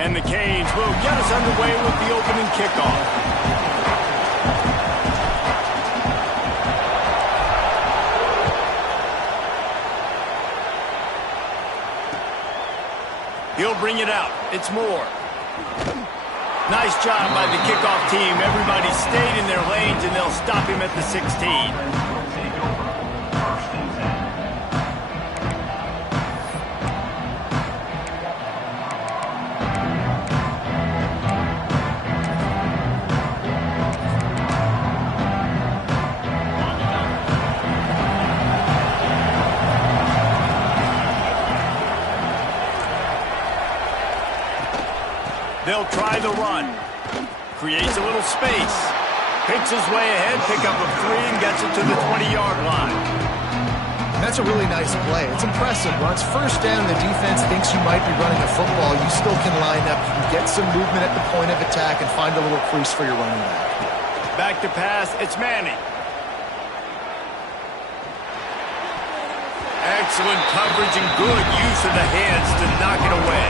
And the Canes will get us underway with the opening kickoff. He'll bring it out. It's Moore. Nice job by the kickoff team. Everybody stayed in their lanes, and they'll stop him at the 16. They'll try the run. Creates a little space. Picks his way ahead, pick up a 3, and gets it to the 20-yard line. That's a really nice play. It's impressive. When it's first down, the defense thinks you might be running a football. You still can line up. You can get some movement at the point of attack and find a little crease for your running back. Back to pass. It's Manning. Excellent coverage and good use of the hands to knock it away.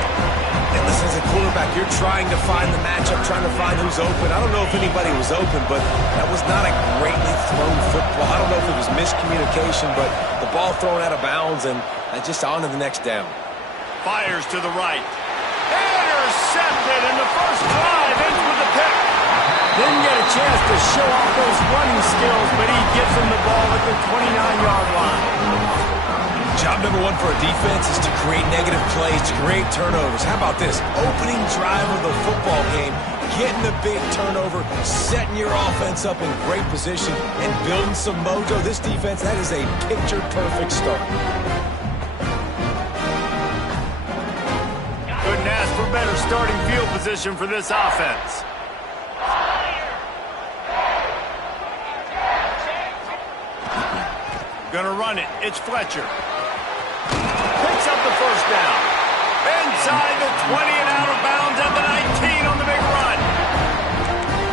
And listen, as a quarterback, you're trying to find the matchup, trying to find who's open. I don't know if anybody was open, but that was not a greatly thrown football. I don't know if it was miscommunication, but the ball thrown out of bounds and just on to the next down. Fires to the right. Intercepted, and the first drive ends with a pick. Didn't get a chance to show off those running skills, but he gives him the ball at the 29-yard line. Job number 1 for a defense is to create negative plays, to create turnovers. How about this? Opening drive of the football game, getting a big turnover, setting your offense up in great position, and building some mojo. This defense, that is a picture-perfect start. Couldn't ask for better starting field position for this offense. Gonna run it. It's Fletcher. Picks up the first down. Inside the 20 and out of bounds at the 19 on the big run.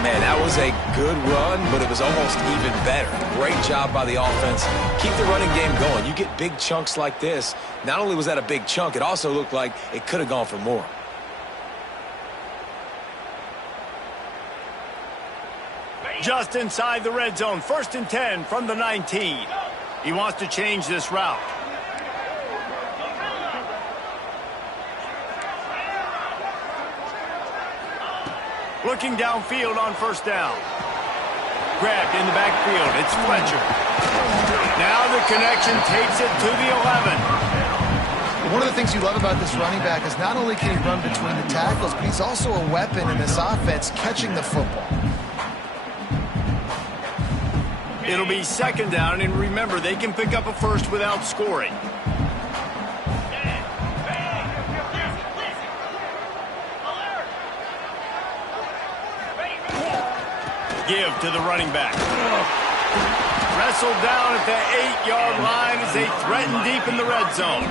Man, that was a good run, but it was almost even better. Great job by the offense. Keep the running game going. You get big chunks like this. Not only was that a big chunk, it also looked like it could have gone for more. Just inside the red zone. 1st and 10 from the 19. He wants to change this route. Looking downfield on 1st down. Grabbed in the backfield. It's Fletcher. Now the connection takes it to the 11. One of the things you love about this running back is not only can he run between the tackles, but he's also a weapon in this offense catching the football. It'll be 2nd down, and remember, they can pick up a first without scoring. Give to the running back. Wrestled down at the 8-yard line as they threaten deep in the red zone.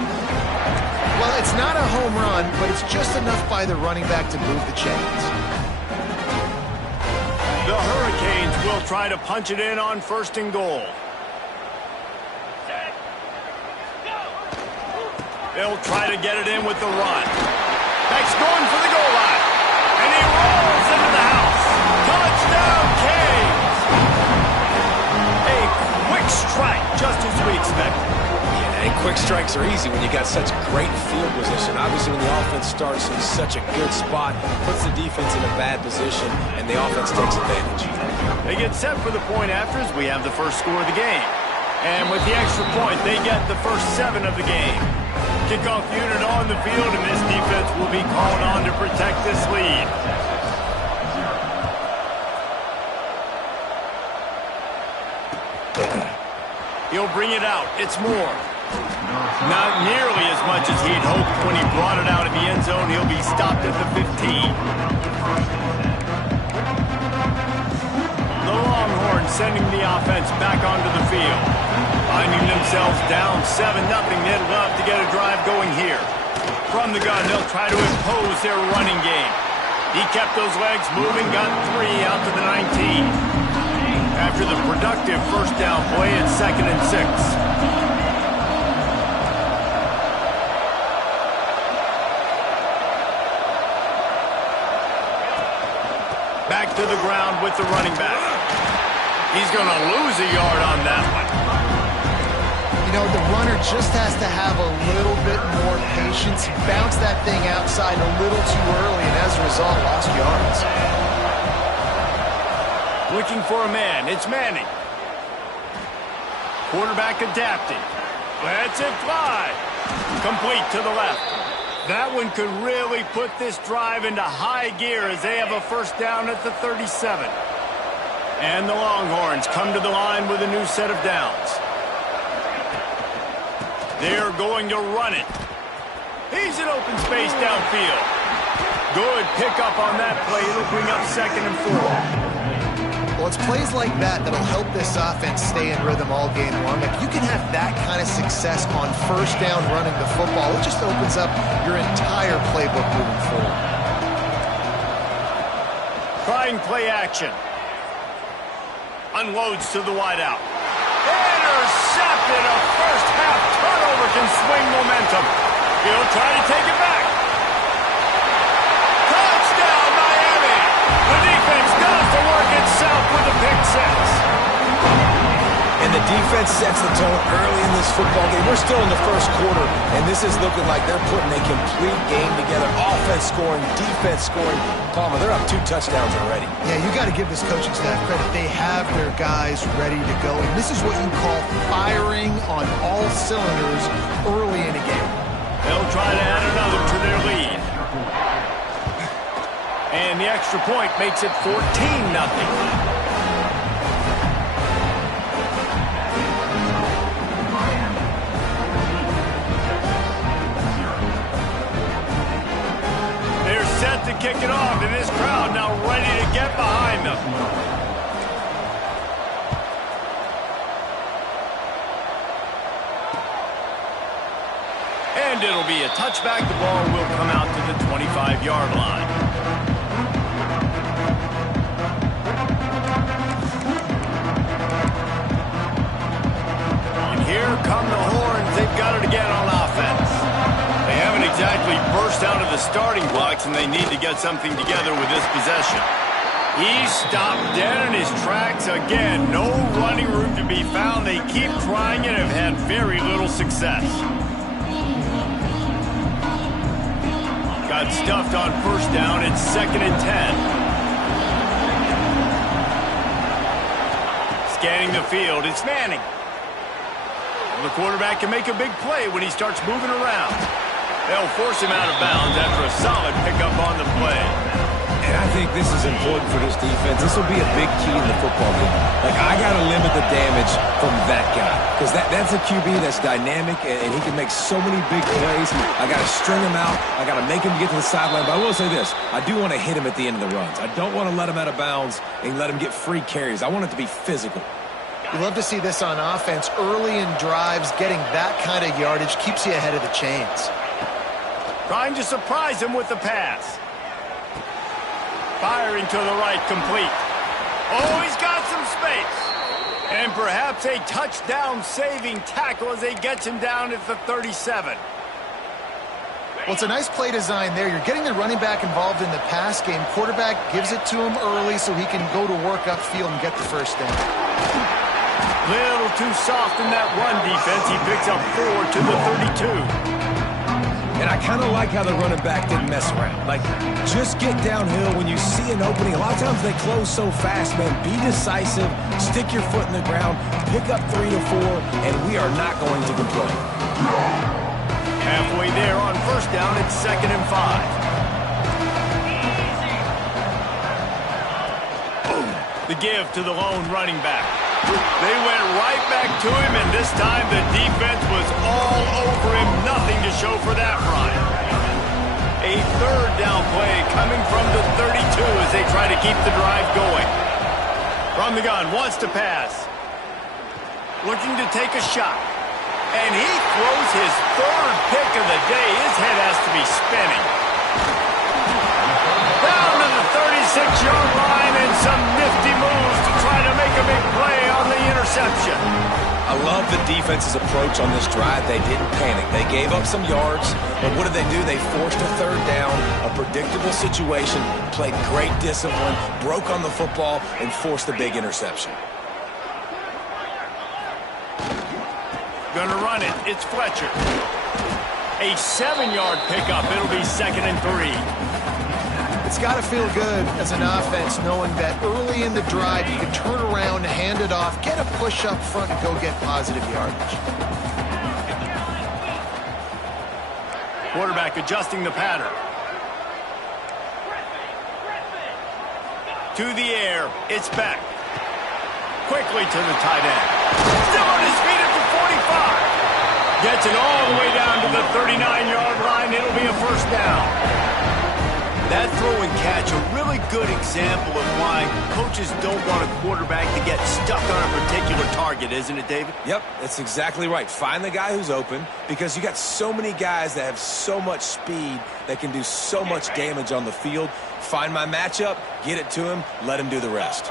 Well, it's not a home run, but it's just enough by the running back to move the chains. The Hurricanes will try to punch it in on 1st and goal. They'll try to get it in with the run. Beck's going for the goal line. And he rolls into the house. Touchdown, Canes! A quick strike, just as we expected. And quick strikes are easy when you got such great field position. Obviously, when the offense starts in such a good spot, puts the defense in a bad position, and the offense takes advantage. They get set for the point after as we have the first score of the game. And with the extra point, they get the first 7 of the game. Kickoff unit on the field, and this defense will be called on to protect this lead. He'll bring it out. It's Moore. Not nearly as much as he'd hoped when he brought it out in the end zone. He'll be stopped at the 15. The Longhorns sending the offense back onto the field. Finding themselves down 7-0. They'd love to get a drive going here. From the gun, they'll try to impose their running game. He kept those legs moving, got 3 out to the 19. After the productive first down play, it's 2nd and 6. Back to the ground with the running back. He's going to lose a yard on that one. You know, the runner just has to have a little bit more patience. Bounce that thing outside a little too early, and as a result, lost yards. Looking for a man. It's Manning. Quarterback adapting. Lets it fly. Complete to the left. That one could really put this drive into high gear as they have a first down at the 37. And the Longhorns come to the line with a new set of downs. They're going to run it. He's in open space downfield. Good pickup on that play. It'll bring up 2nd and 4. Well, it's plays like that that'll help this offense stay in rhythm all game long. If you can have that kind of success on first down running the football, it just opens up your entire playbook moving forward. Trying play action. Unloads to the wideout. Intercepted. A first half turnover can swing momentum. He'll try to take it back. Touchdown, Miami. The defense does the work itself with a pick six. And the defense sets the tone early in this football game. We're still in the first quarter, and this is looking like they're putting a complete game together. Offense scoring, defense scoring. Palmer, they're up 2 touchdowns already. Yeah, you got to give this coaching staff credit. They have their guys ready to go, and this is what you call firing on all cylinders early in a game. They'll try to add another to their lead. And the extra point makes it 14-0. Set to kick it off, and this crowd now ready to get behind them. And it'll be a touchback. The ball will come out to the 25-yard line. And here come the Horns. They've got it again on offense. They haven't exactly burst out of the starting blocks, and they need to get something together with this possession. He stopped dead in his tracks again. No running room to be found. They keep trying it and have had very little success. Got stuffed on first down. It's 2nd and 10. Scanning the field. It's Manning. The quarterback can make a big play when he starts moving around. They'll force him out of bounds after a solid pickup on the play. And I think this is important for this defense. This will be a big key in the football game. Like, I got to limit the damage from that guy. Because that's a QB that's dynamic, and he can make so many big plays. I got to string him out. I got to make him get to the sideline. But I will say this. I do want to hit him at the end of the runs. I don't want to let him out of bounds and let him get free carries. I want it to be physical. You love to see this on offense. Early in drives, getting that kind of yardage keeps you ahead of the chains. Trying to surprise him with the pass. Firing to the right, complete. Oh, he's got some space. And perhaps a touchdown-saving tackle as he gets him down at the 37. Well, it's a nice play design there. You're getting the running back involved in the pass game. Quarterback gives it to him early so he can go to work upfield and get the first down. Little too soft in that run defense. He picks up 4 to the 32. And I kind of like how the running back didn't mess around. Like, just get downhill when you see an opening. A lot of times they close so fast, man. Be decisive, stick your foot in the ground, pick up 3 to 4, and we are not going to complain. Halfway there on first down, it's 2nd and 5. Boom. The give to the lone running back. They went right back to him, and this time the defense was all over him. Nothing to show for that run. A 3rd down play coming from the 32 as they try to keep the drive going. From the gun, wants to pass. Looking to take a shot. And he throws his 3rd pick of the day. His head has to be spinning. Down to the 36-yard line and some nifty moves to try to make a big play on the interception. I love the defense's approach on this drive. They didn't panic. They gave up some yards, but what did they do? They forced a third down, a predictable situation, played great discipline, broke on the football, and forced a big interception. Gonna run it. It's Fletcher. A 7-yard pickup. It'll be 2nd and 3. It's got to feel good as an offense knowing that early in the drive you can turn around, hand it off, get a push up front, and go get positive yardage. Quarterback adjusting the pattern. To the air. It's back. Quickly to the tight end. Still on his feet at the 45. Gets it all the way down to the 39-yard line. It'll be a first down. That throw and catch, a really good example of why coaches don't want a quarterback to get stuck on a particular target, isn't it, David? Yep, that's exactly right. Find the guy who's open, because you got so many guys that have so much speed that can do so much damage on the field. Find my matchup, get it to him, let him do the rest.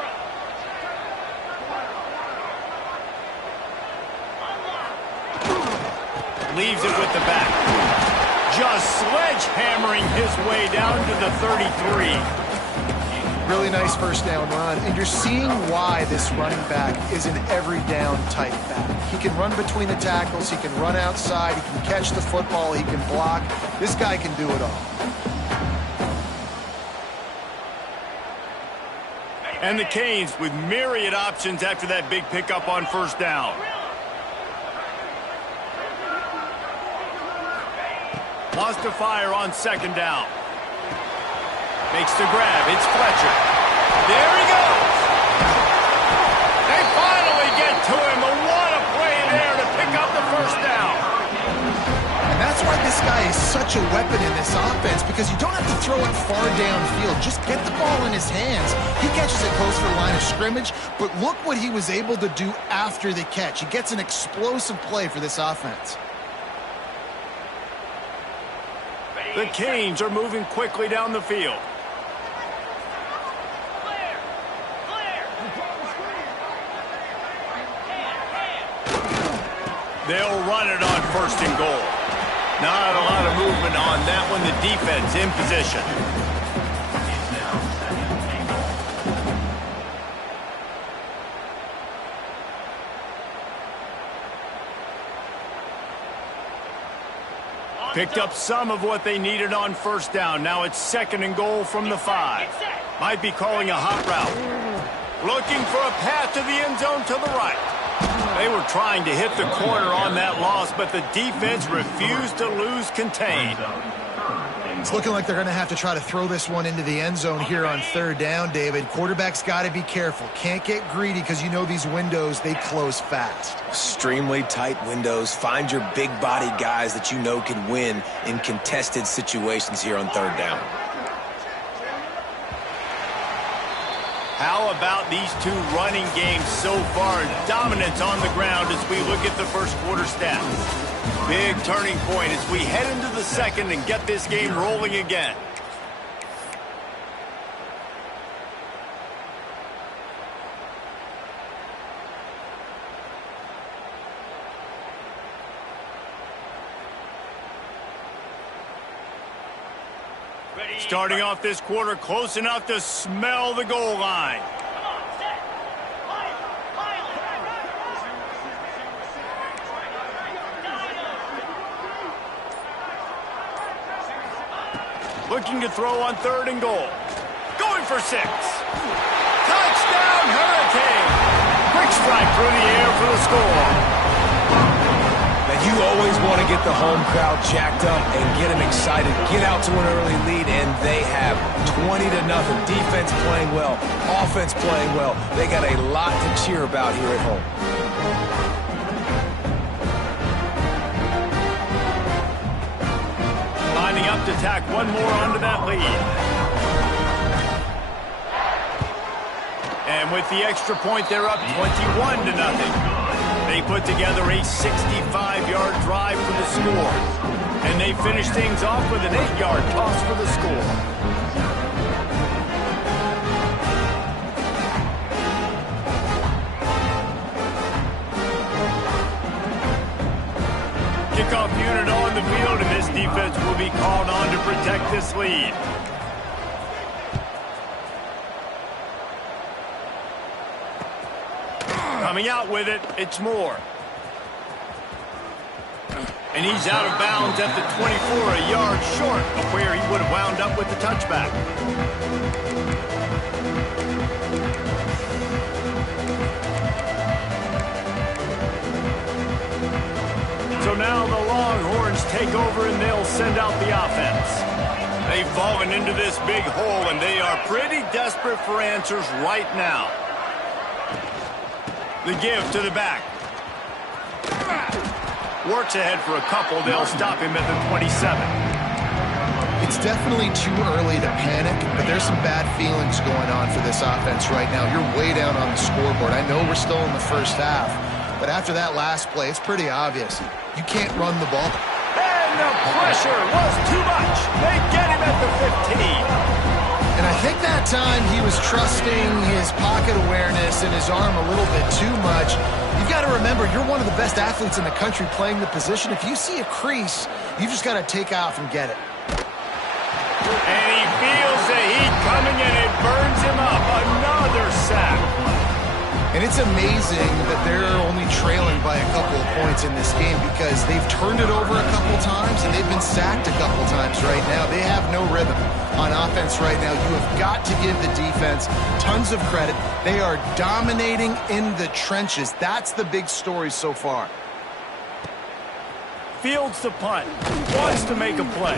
Leaves it with the back. Just sledgehammering his way down to the 33. Really nice first down run, and you're seeing why this running back is an every down type back. He can run between the tackles, he can run outside, he can catch the football, he can block. This guy can do it all. And the Canes with myriad options after that big pickup on first down. Lost to fire on 2nd down. Makes the grab. It's Fletcher. There he goes. They finally get to him. But what a play there to pick up the first down. And that's why this guy is such a weapon in this offense, because you don't have to throw it far downfield. Just get the ball in his hands. He catches it close to the line of scrimmage, but look what he was able to do after the catch. He gets an explosive play for this offense. The Canes are moving quickly down the field. They'll run it on 1st and goal. Not a lot of movement on that one. The defense in position. Picked up some of what they needed on first down. Now it's 2nd and goal from the 5. Might be calling a hot route. Looking for a path to the end zone to the right. They were trying to hit the corner on that loss, but the defense refused to lose contain. It's looking like they're going to have to try to throw this one into the end zone here on 3rd down, David. Quarterback's got to be careful. Can't get greedy, because you know these windows, they close fast. Extremely tight windows. Find your big body guys that you know can win in contested situations here on 3rd down. How about these two running games so far? Dominance on the ground as we look at the first quarter stats. Big turning point as we head into the 2nd and get this game rolling again. Starting off this quarter close enough to smell the goal line. Looking to throw on 3rd and goal. Going for 6. Touchdown, Hurricane. Quick strike through the air for the score. Now, you always want to get the home crowd jacked up and get them excited. Get out to an early lead, and they have 20-0. Defense playing well. Offense playing well. They got a lot to cheer about here at home. Lining up to tack one more onto that lead. And with the extra point, they're up 21-0. They put together a 65-yard drive for the score. And they finish things off with an 8-yard toss for the score. will be called on to protect this lead. Coming out with it, it's Moore. And he's out of bounds at the 24, a yard short of where he would have wound up with the touchback. So now the Longhorns take over and they'll send out the offense. They've fallen into this big hole and they are pretty desperate for answers right now. The give to the back. Works ahead for a couple. They'll stop him at the 27. It's definitely too early to panic, but there's some bad feelings going on for this offense right now. You're way down on the scoreboard. I know we're still in the first half, but after that last play, it's pretty obvious. You can't run the ball. And the pressure was too much. They get him at the 15. And I think that time he was trusting his pocket awareness and his arm a little bit too much. You've got to remember, you're one of the best athletes in the country playing the position. If you see a crease, you just got to take off and get it. And he feels the heat coming and it burns him up. Another sack. And it's amazing that they're only trailing by a couple of points in this game because they've turned it over a couple times and they've been sacked a couple times right now. They have no rhythm on offense right now. You have got to give the defense tons of credit. They are dominating in the trenches. That's the big story so far. Fields the punt. Wants to make a play.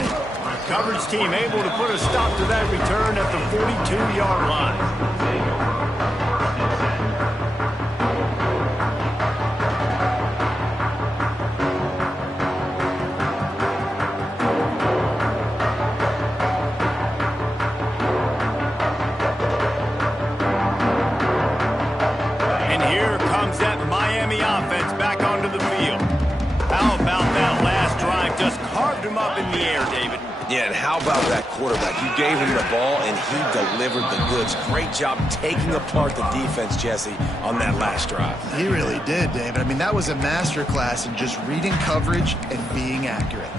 Coverage team able to put a stop to that return at the 42-yard line. Up in the air, David. Yeah, and how about that quarterback? You gave him the ball, and he delivered the goods. Great job taking apart the defense, Jesse, on that last drive. He really did, David. I mean, that was a masterclass in just reading coverage and being accurate.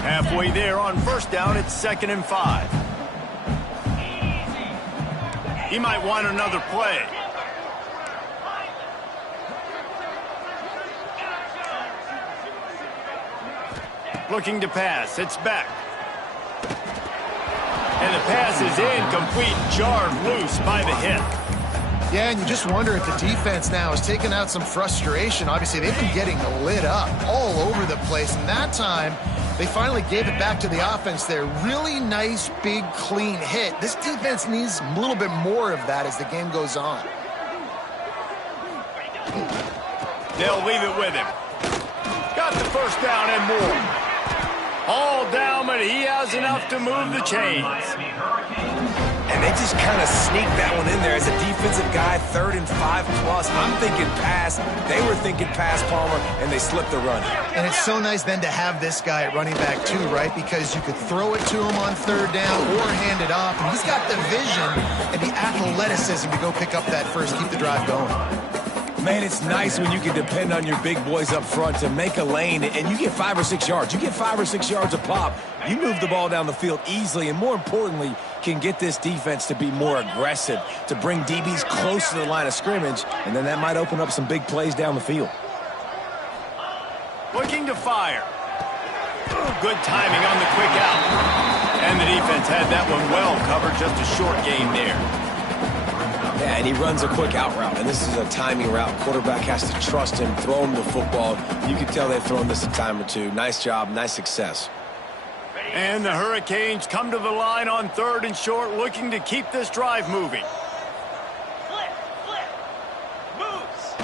Halfway there on first down, it's 2nd and 5. He might want another play. Looking to pass. It's back. And the pass is incomplete. Jarred loose by the hit. Yeah, and you just wonder if the defense now is taking out some frustration. Obviously, they've been getting lit up all over the place. And that time, they finally gave it back to the offense there. Really nice, big, clean hit. This defense needs a little bit more of that as the game goes on. They'll leave it with him. Got the first down and more. All down, but he has enough to move the chains. And they just kind of sneaked that one in there as a defensive guy, 3rd and 5 plus. I'm thinking pass. They were thinking pass, Palmer, and they slipped the run. And it's so nice then to have this guy at running back too, right? Because you could throw it to him on 3rd down or hand it off. And he's got the vision and the athleticism to go pick up that first, keep the drive going. Man, it's nice when you can depend on your big boys up front to make a lane, and you get 5 or 6 yards. You get 5 or 6 yards a pop. You move the ball down the field easily, and more importantly, can get this defense to be more aggressive, to bring DBs close to the line of scrimmage, and then that might open up some big plays down the field. Looking to fire. Good timing on the quick out. And the defense had that one well covered, just a short gain there. Yeah, and he runs a quick out route, and this is a timing route. Quarterback has to trust him, throw him the football. You can tell they've thrown this a time or two. Nice job, nice success. And the Hurricanes come to the line on 3rd and short, looking to keep this drive moving. Moves.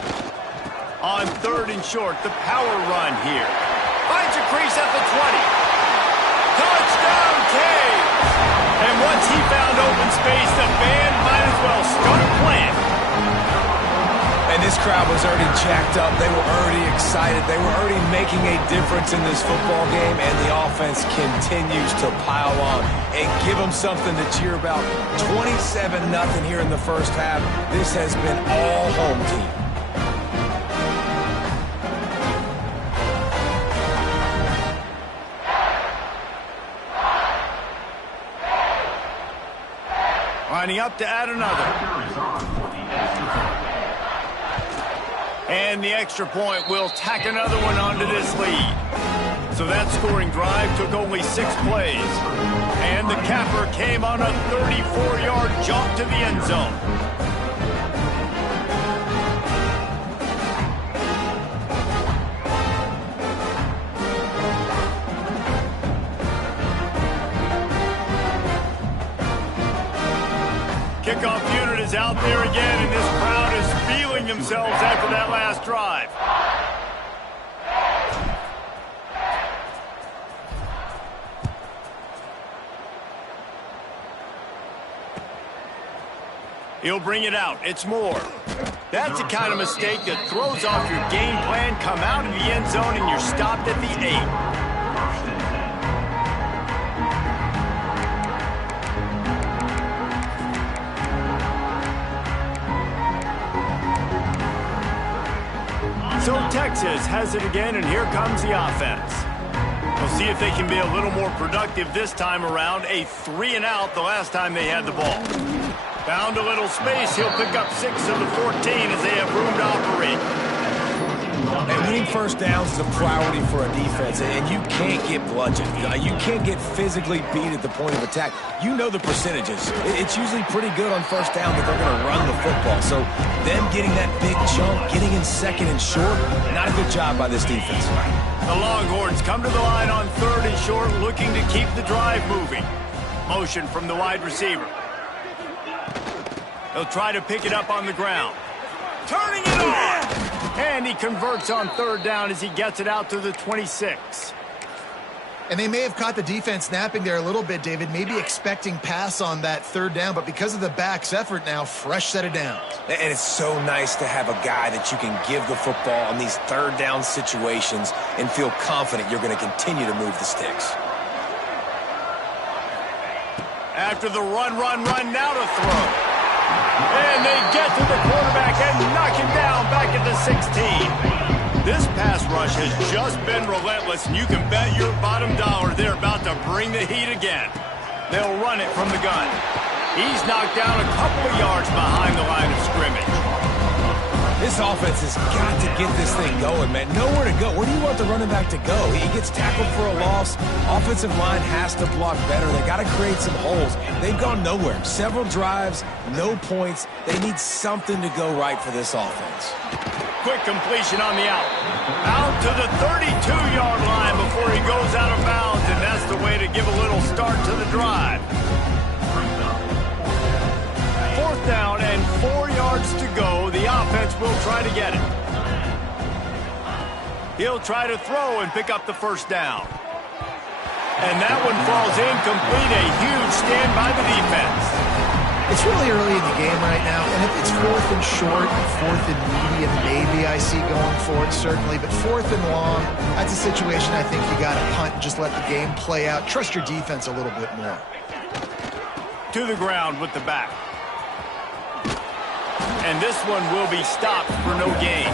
On 3rd and short, the power run here. Finds a crease at the 20. Touchdown, Canes! And once he found open space, the band might as well start playing. And this crowd was already jacked up. They were already excited. They were already making a difference in this football game, and the offense continues to pile on and give them something to cheer about. 27-0 here in the first half. This has been all home team. Lining up to add another. And the extra point will tack another one onto this lead. So that scoring drive took only 6 plays. And the capper came on a 34-yard jump to the end zone. Kickoff unit is out there again, and this crowd is feeling themselves after that last drive. He'll bring it out. It's Moore. That's the kind of mistake that throws off your game plan. Come out of the end zone, and you're stopped at the 8. So Texas has it again, and here comes the offense. We'll see if they can be a little more productive this time around. A 3-and-out the last time they had the ball. Found a little space. He'll pick up 6 of the 14 as they have room to operate. And winning first downs is a priority for a defense, and you can't get bludgeoned. You can't get physically beat at the point of attack. You know the percentages. It's usually pretty good on first down that they're going to run the football. So them getting that big chunk, getting in second and short, not a good job by this defense. The Longhorns come to the line on 3rd and short, looking to keep the drive moving. Motion from the wide receiver. He'll try to pick it up on the ground. Turning it on! And he converts on 3rd down as he gets it out to the 26. And they may have caught the defense napping there a little bit, David, maybe expecting pass on that 3rd down, but because of the back's effort now, fresh set of downs. And it's so nice to have a guy that you can give the football on these 3rd down situations and feel confident you're going to continue to move the sticks. After the run, now to throw. And they get to the quarterback and knock him down back at the 16. This pass rush has just been relentless, and you can bet your bottom dollar they're about to bring the heat again. They'll run it from the gun. He's knocked down a couple of yards behind the line of scrimmage. This offense has got to get this thing going, man. Nowhere to go. Where do you want the running back to go? He gets tackled for a loss. Offensive line has to block better. They got to create some holes. They've gone nowhere. Several drives, no points. They need something to go right for this offense. Quick completion on the out. Out to the 32-yard line before he goes out of bounds, and that's the way to give a little start to the drive. 4th down and 4 yards to go. The offense will try to get it. He'll try to throw and pick up the 1st down. And that one falls incomplete. A huge stand by the defense. It's really early in the game right now, and if it's 4th and short and 4th and medium, maybe I see going for it, certainly. But 4th and long, that's a situation I think you got to punt and just let the game play out. Trust your defense a little bit more. To the ground with the back. And this one will be stopped for no gain.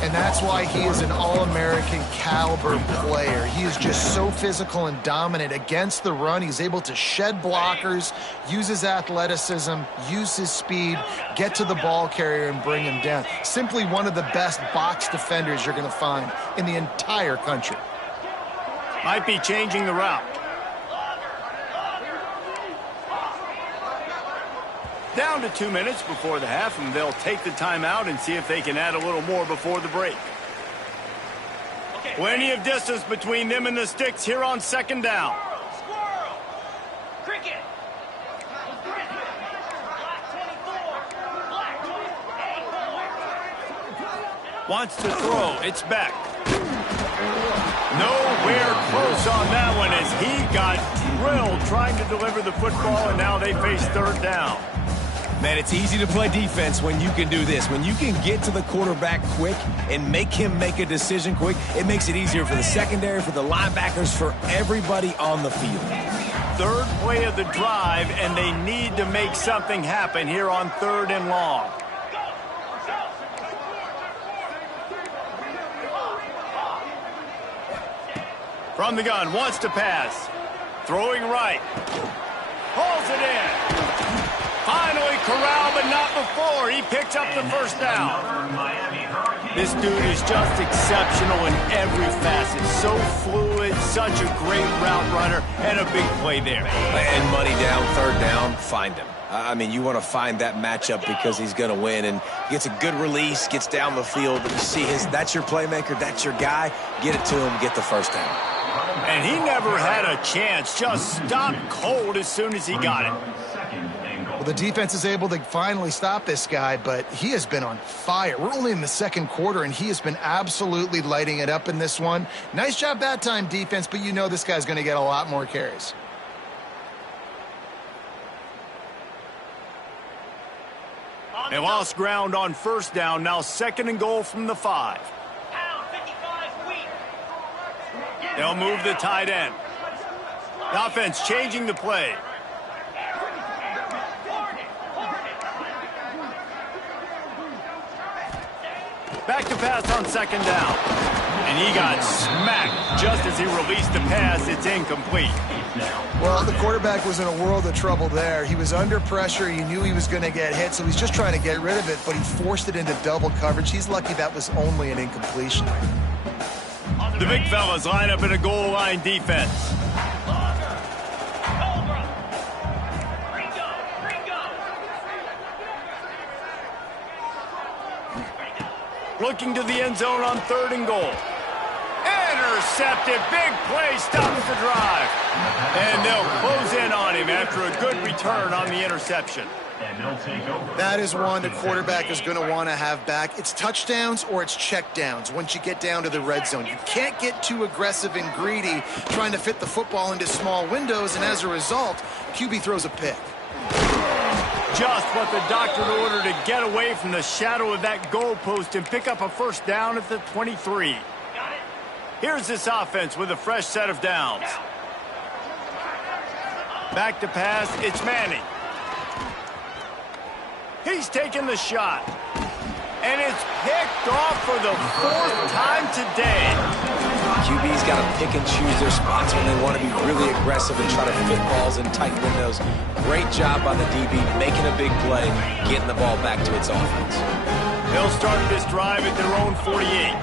And that's why he is an All-American caliber player. He is just so physical and dominant against the run. He's able to shed blockers, use his athleticism, use his speed, get to the ball carrier and bring him down. Simply one of the best box defenders you're going to find in the entire country. Might be changing the route. Down to 2 minutes before the half, and they'll take the timeout and see if they can add a little more before the break. Plenty of distance between them and the sticks here on 2nd down. Squirrel! Cricket! Wants to throw. It's back. Nowhere close on that one as he got drilled trying to deliver the football, and now they face 3rd down. Man, it's easy to play defense when you can do this. When you can get to the quarterback quick and make him make a decision quick, it makes it easier for the secondary, for the linebackers, for everybody on the field. 3rd play of the drive, and they need to make something happen here on 3rd and long. From the gun, wants to pass. Throwing right. Hauls it in. Finally corralled, but not before. He picks up the first down. This dude is just exceptional in every facet. So fluid, such a great route runner, and a big play there. And money down, third down, find him. I mean, you want to find that matchup because he's going to win, and gets a good release, gets down the field. You see that's your playmaker, that's your guy. Get it to him, get the first down. And he never had a chance, just stopped cold as soon as he got it. Well, the defense is able to finally stop this guy, but he has been on fire. We're only in the second quarter, and he has been absolutely lighting it up in this one. Nice job that time, defense, but you know this guy's going to get a lot more carries. They lost ground on first down, now second and goal from the 5. They'll move the tight end. The offense changing the play. Back to pass on second down. And he got smacked just as he released the pass. It's incomplete. Well, the quarterback was in a world of trouble there. He was under pressure. He knew he was going to get hit, so he's just trying to get rid of it, but he forced it into double coverage. He's lucky that was only an incompletion. The big fellas line up in a goal line defense. Looking to the end zone on third and goal. Intercepted. Big play. Stops the drive. And they'll close in on him after a good return on the interception. That is one the quarterback is going to want to have back. It's touchdowns or it's checkdowns once you get down to the red zone. You can't get too aggressive and greedy trying to fit the football into small windows, and as a result, QB throws a pick. Just what the doctor ordered to get away from the shadow of that goalpost and pick up a first down at the 23. Here's this offense with a fresh set of downs. Back to pass, it's Manning. He's taking the shot. And it's picked off for the 4th time today. QB's got to pick and choose their spots when they want to be really aggressive and try to fit balls in tight windows. Great job by the DB making a big play, getting the ball back to its offense. They'll start this drive at their own 48.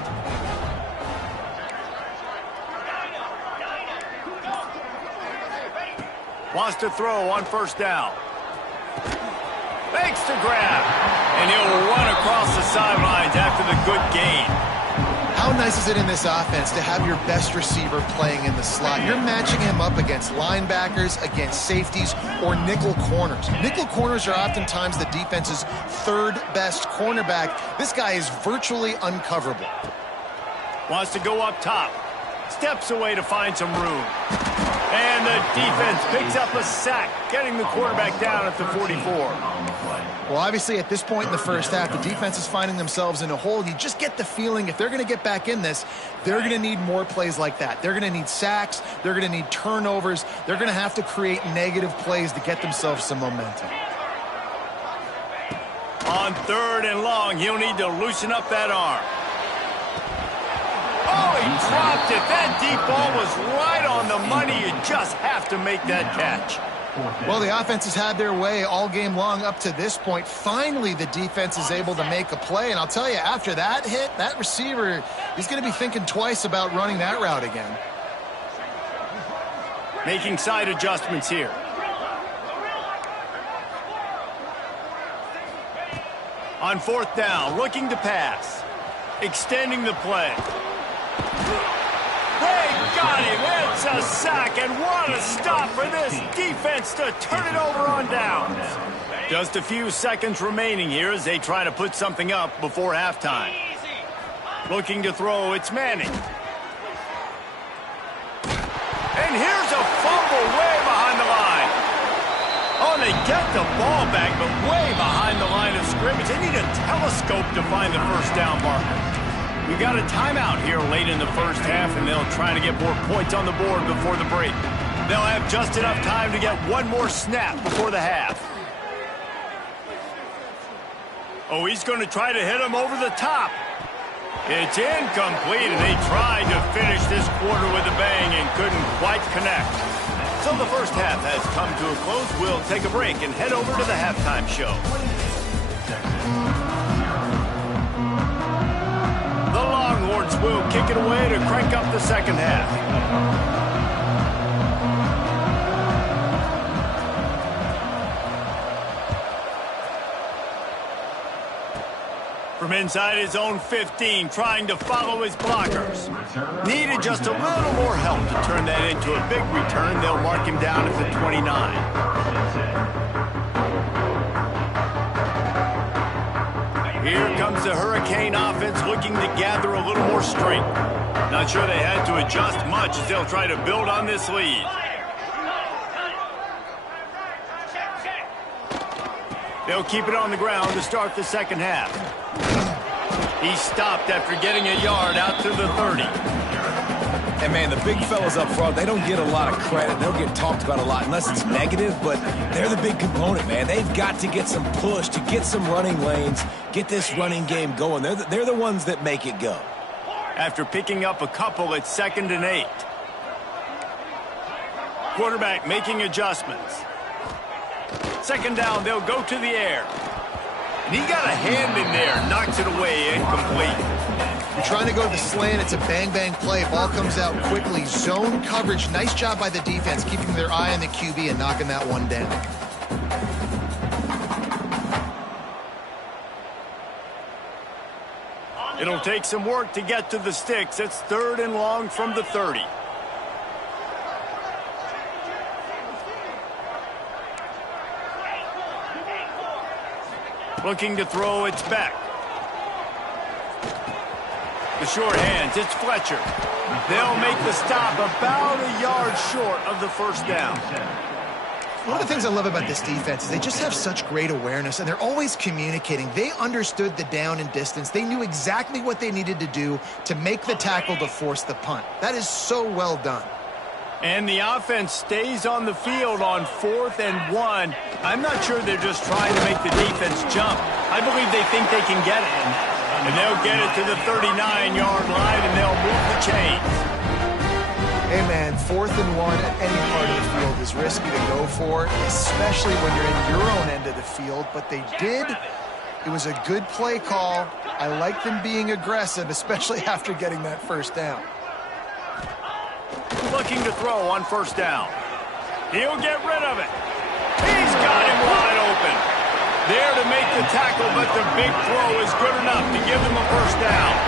Wants to throw on first down. Fakes to grab. And he'll run across the sidelines after the good gain. How nice is it in this offense to have your best receiver playing in the slot? You're matching him up against linebackers, against safeties, or nickel corners. Nickel corners are oftentimes the defense's third best cornerback. This guy is virtually uncoverable. Wants to go up top. Steps away to find some room. And the defense picks up a sack, getting the quarterback down at the 44. Well, obviously, at this point in the first half, the defense is finding themselves in a hole. You just get the feeling if they're going to get back in this, they're going to need more plays like that. They're going to need sacks. They're going to need turnovers. They're going to have to create negative plays to get themselves some momentum. On third and long, he'll need to loosen up that arm. Oh, he dropped it. That deep ball was right on the money. You just have to make that catch. Well, the offense has had their way all game long up to this point. Finally, the defense is able to make a play. And I'll tell you, after that hit, that receiver, he's going to be thinking twice about running that route again. Making side adjustments here. On fourth down, looking to pass. Extending the play. They got him. It's a sack, and what a stop for this defense to turn it over on downs. Just a few seconds remaining here as they try to put something up before halftime. Looking to throw, it's Manning. And here's a fumble way behind the line. Oh, they get the ball back, but way behind the line of scrimmage. They need a telescope to find the first down marker. We've got a timeout here late in the first half, and they'll try to get more points on the board before the break. They'll have just enough time to get one more snap before the half. Oh, he's going to try to hit him over the top. It's incomplete, and they tried to finish this quarter with a bang and couldn't quite connect. So the first half has come to a close. We'll take a break and head over to the halftime show. The Longhorns will kick it away to crank up the second half. From inside his own 15, trying to follow his blockers. Needed just a little more help to turn that into a big return. They'll mark him down at the 29. Here comes the Hurricane offense looking to gather a little more strength. Not sure they had to adjust much as they'll try to build on this lead. They'll keep it on the ground to start the second half. He stopped after getting a yard out to the 30. And, man, the big fellas up front, they don't get a lot of credit. They'll get talked about a lot unless it's negative, but they're the big component, man. They've got to get some push, to get some running lanes, get this running game going. They're the ones that make it go. After picking up a couple, it's 2nd and 8. Quarterback making adjustments. Second down, they'll go to the air. And he got a hand in there, knocks it away, incomplete. You're trying to go to the slant. It's a bang-bang play. Ball comes out quickly. Zone coverage. Nice job by the defense, keeping their eye on the QB and knocking that one down. It'll take some work to get to the sticks. It's 3rd and long from the 30. Looking to throw, it's back. The short hands, it's Fletcher. They'll make the stop about a yard short of the first down. One of the things I love about this defense is they just have such great awareness, and they're always communicating. They understood the down and distance. They knew exactly what they needed to do to make the tackle to force the punt. That is so well done. And the offense stays on the field on 4th and 1. I'm not sure they're just trying to make the defense jump. I believe they think they can get it. And they'll get it to the 39-yard line, and they'll move the chains. Hey, man, 4th and 1 at any part of the field is risky to go for, especially when you're in your own end of the field. But they did. It was a good play call. I like them being aggressive, especially after getting that first down. Looking to throw on first down. He'll get rid of it. He's got him wide open. There to make the tackle, but the big throw is good enough to give them a first down.